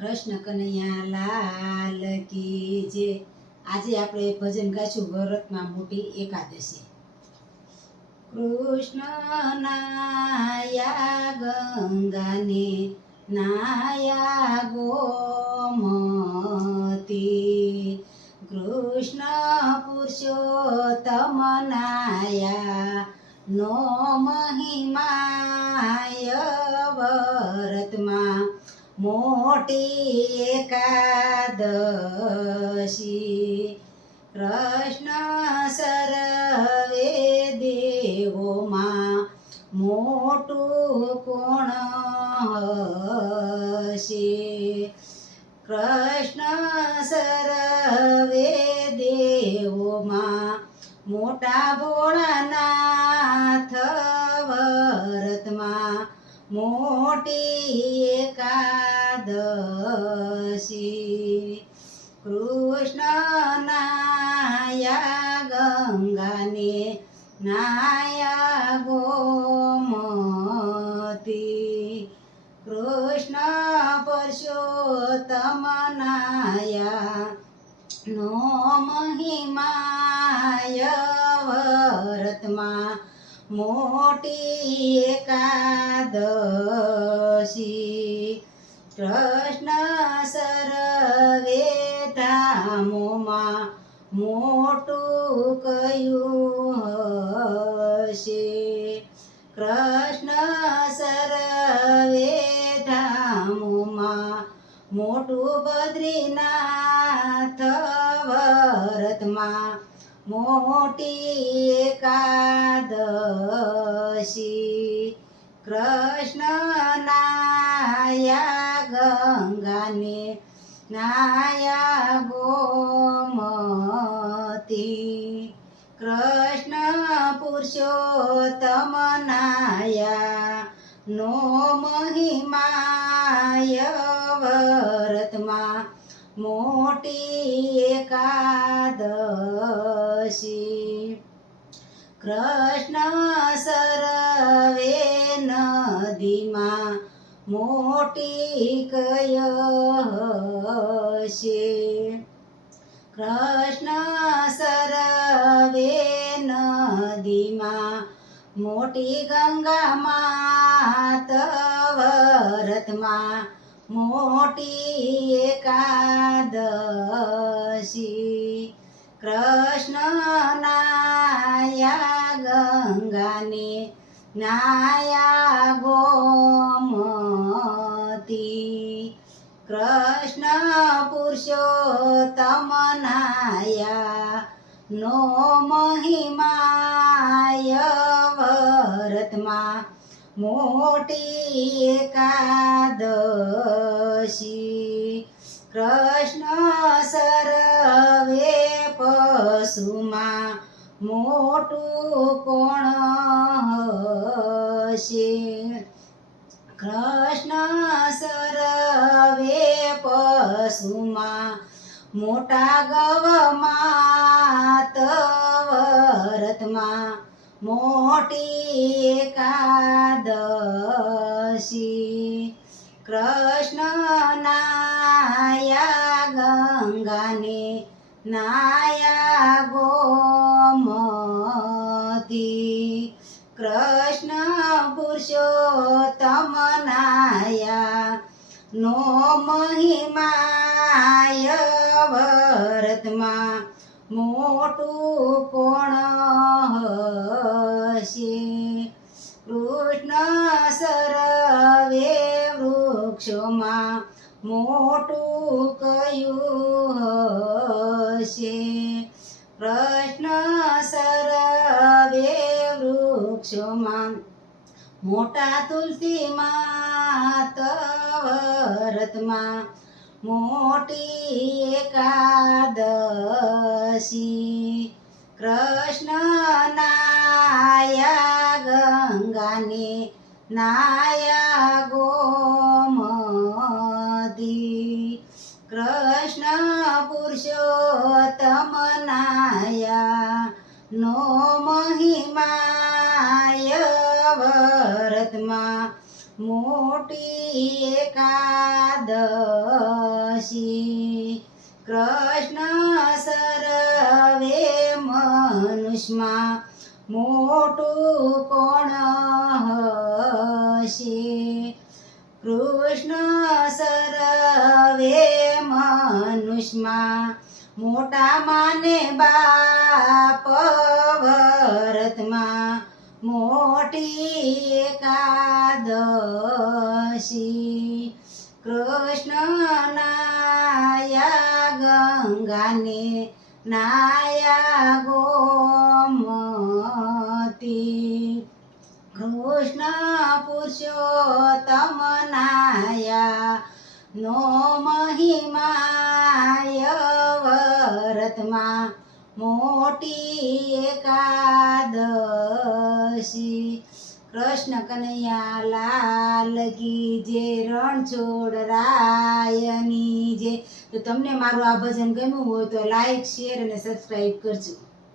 કૃષ્ણ કનૈયા લાલ કી જય। આજે આપણે ભજન ગાઈશું વ્રતમાં મોટી એકાદશી। કૃષ્ણ નાયા ગંગાને નાયા ગોમતી, કૃષ્ણ પુરુષોત્તમ નાયા નો મહિમાય વ્રતમાં મોટી એકાદશી। કૃષ્ણ સર્વે દેવોમાં મોટું કોણ હશે? કૃષ્ણ સર્વે દેવોમાં મોટા ભોળાનાથ વ્રતમાં મોટી એકાદશી। કૃષ્ણ નાયા ગંગાને નાયા ગોમતી, કૃષ્ણ પુરુષોત્તમ નાયા નો મહિમાય વ્રતમાં મોટી એકાદશી। કૃષ્ણ સર્વે ધામોમાં મોટું કયું હશે? કૃષ્ણ સર્વે ધામોમાં મોટું બદ્રીનાથ વ્રતમાં મોટી એકાદશી। કૃષ્ણ નાયા ગંગાને નાયા ગોમતી, કૃષ્ણ પુરુષોત્તમ નાયા નો મહિમાય વ્રતમાં મોટી એકાદશી। કૃષ્ણ સર્વે નદીમાં મોટી કય હશે? કૃષ્ણ સર્વે નદીમાં મોટી ગંગા માત વ્રતમાં મોટી એકાદશી। કૃષ્ણ નાયા ગંગાને નાયા ગોમતી, કૃષ્ણ પુરુષોત્તમ નાયા નો મહિમાય વ્રતમાં મોટી એકાદશી। કૃષ્ણ સર્વે પશુમાં મોટું કોણ હશે? કૃષ્ણ સર્વે પશુમાં મોટા ગૌમાત વ્રતમાં મોટી એકાદશી। કૃષ્ણ નાયા ગંગાને નાયા ગોમતી, કૃષ્ણ પુરુષોત્તમ નાયા નો મહિમાય વ્રતમાં મોટું કોણ હશે? કૃષ્ણ સર્વે વૃક્ષોમાં મોટું કયું હશે? કૃષ્ણ સર્વે વૃક્ષોમાં મોટા તુલસી માત વ્રતમાં મોટી એકાદશી। કૃષ્ણ નાયા ગંગાને નાયા ગોમતી, કૃષ્ણ પુરુષોત્તમ નાયા નો મહિમાય વ્રતમાં મોટી એકાદશી। કૃષ્ણ સર્વે મનુષ્યમાં મોટું કોણ હશે કૃષ્ણ સર્વે મનુષ્યમાં મોટા માને બાપ ભરતમાં મોટી એકાદશી કૃષ્ણ નાયા ગંગાને નાયા ગોમતી કૃષ્ણ પુરુષોત્તમ નાયા નો મહિમાય વરતમાં મોટી એકાદશી કૃષ્ણ કનૈયા લાલ કી જે રણછોડ રાયની જે તો તમને મારું આ ભજન ગમ્યું હોય તો લાઈક શેર અને સબસ્ક્રાઈબ કરજો.